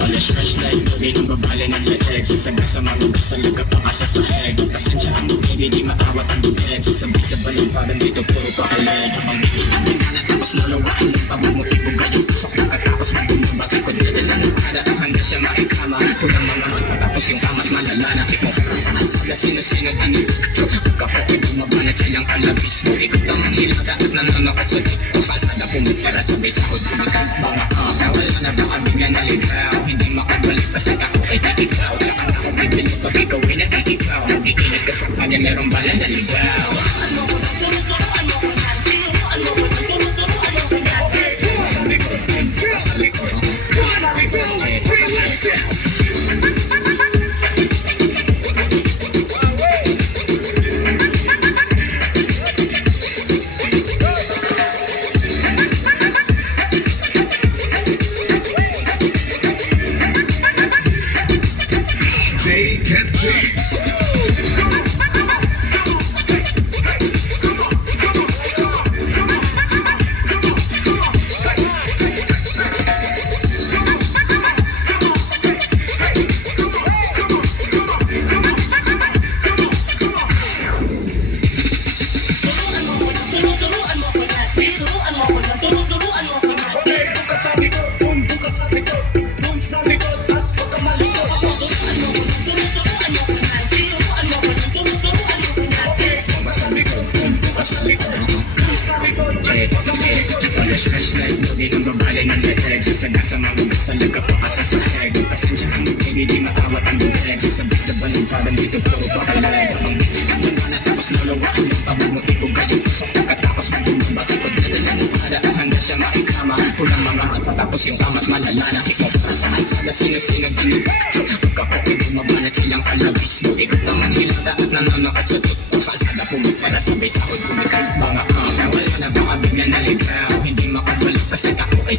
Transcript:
Polish fresh like movie ng babala ng leeg. Sasabi sa mga gusto talaga pakasa sa head. Pasensya ang baby, di maawat ang bubeg. Sasabi sa balong parang dito puro pakaleg. Ang bibigyan na tapos lulawaan ng pabog mo ibuga yung pusok. Pagkatapos magbumabati ko dala ng para hanggang siya maikama. Pulang mga matapos yung kamat malala. Nakik mo saan sila sino-sino dinito. Pagkapoy bumaba na silang kalabis mo. Ikot lang ang hilada at nananakat sa dito. Kalsada pumupera sabay sa hod kumikag. Mga wala na baka biglang naligaw. Hindi makabalik kasi ako ay titigaw. Tsaka na ako bibili pag ikaw ay natitigaw. Nagiginag ka sa kanya merong bala naligaw. Turuan mo ko na, turuan mo ko na. Turuan mo ko na, turuan mo ko na. Sa likod, sa likod, sa likod. Fresh like movie ng babala ng leeg. Sasaga sa mga gusto talaga pakasa sa head. Pasensya ang baby, di maawat ang bubeg. Sasabi sa balong parang dito puro pakaleg. Ang bibigyan na tapos lulawaan ng pabog mo ibuga yung pusok. Pagkatapos magbumabati ko dala ng para hanggang siya maikama. Pulang mga matapos yung kamat malala. Nakik mo saan sila sino-sino dinito. Pagkapoy bumaba na silang kalabis mo. Ikot lang ang hilada at nananakat sa dito. Kalsada pumupera sabay sa hod kumikag. Mga wala na baka biglang naligaw. Hindi makabalik kasi ako ay